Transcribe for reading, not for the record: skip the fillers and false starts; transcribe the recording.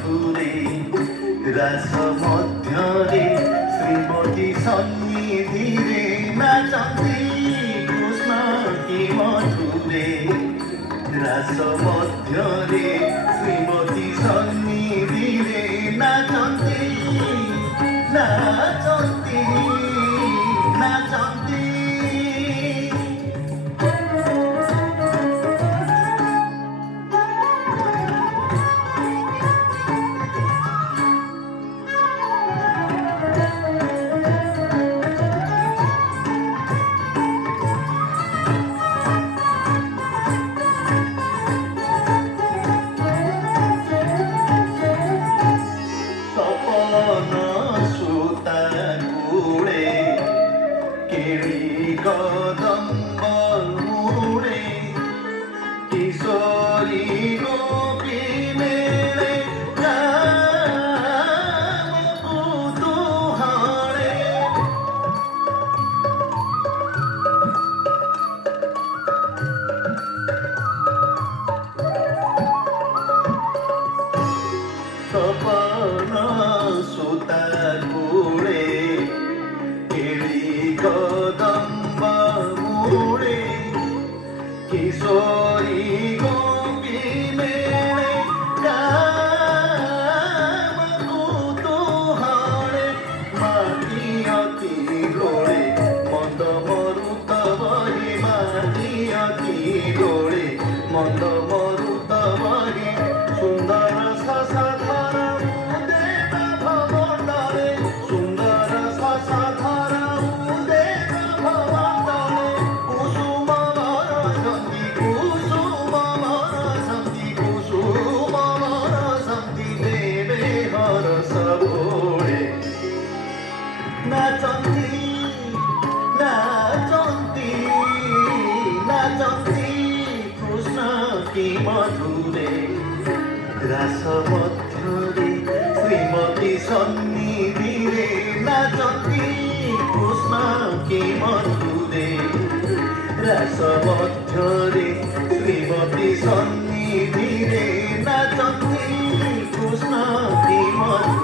ମଧୁରେ ରାସ ମଧ୍ୟରେ ଶ୍ରୀମତୀ ସନ୍ନିଧିରେ ନାଚନ୍ତି କୃଷ୍ଣ କି ମଧୁରେ ରାସ ମଧ୍ୟରେ ଶ୍ରୀମତୀ ସନ୍ନିଧିରେ ନାଚନ୍ତି ନାଚନ୍ତି ନାଚନ୍ତି। কদম্ব মূড়ে কিশোরী গোপী মেলে রাম কুতূহলে তপন সুতা কুড়ে কেড়ি কদম্ব মূড়ে কিশোরী গোপী মেলে রাম কুতূহলে মাতিয়তি গোড়ে মন্দ মরুতবরে মাতিয়তি গোড়ে মন্দ মরুতবরে সুন্দর শশধর উদেত ভবন্তরে সুন্দর শশধর উদেত ভবন্তরে কুসুম বরসন্তি কুসুম বরসন্তি কুসুম বরসন্তি দেবে হরস ভোরে নাচନ୍ତି নাচନ୍ତି নাচନ୍ତି কৃষ্ণ কি মধুরে রাস মধ্যরে শ্রীমতী সন্নিধিরে নাচନ୍ତି কৃষ্ণ কি মধুরে রাস মধ্যরে শ্রীমতী সন্নিধিরে নাচନ୍ତି কৃষ্ণ কি মধুরে।